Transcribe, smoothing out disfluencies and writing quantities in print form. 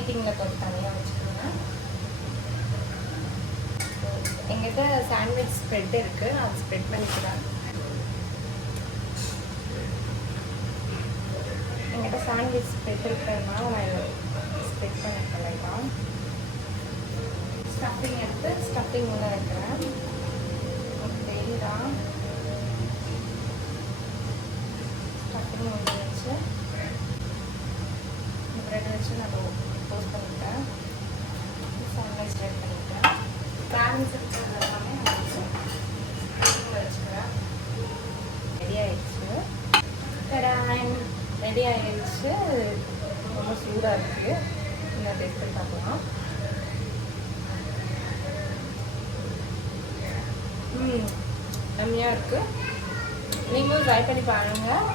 ஹீட்டிங்கில் போட்டு தனியாக வச்சுக்கோங்க. எங்கிட்ட சாண்ட்விச் ஸ்ப்ரெட் இருக்குது, நான் ஸ்ப்ரெட் பண்ணிக்கிறேன். எங்கிட்ட சாண்ட்விச் ஸ்ப்ரெட் இருக்கிறதுனால நான் இதை ஸ்ப்ரெட் பண்ணிக்கலாம். ஸ்டஃபிங் எடுத்து ஸ்டஃபிங் உள்ள வைக்கிறேன். தெரியுதா? ஸ்டஃபிங் உள்ள வச்சு ப்ரெட் வச்சு நான் போஸ்ட் பண்ணிட்டேன். சாண்ட்விச் ரெடி பண்ணிட்டேன். பேரண்ட்ஸ் இருக்கிறது எல்லாமே நான் வச்சுக்கிறேன். ரெடி ஆயிடுச்சு. ரெடி ஆயிடுச்சு. ரொம்ப சூடாக இருக்குது. இன்னும் டேஸ்ட் பண்ணி பார்க்கலாம். கம்மியாக இருக்குது. நீங்களும் ட்ரை பண்ணி பாருங்கள்.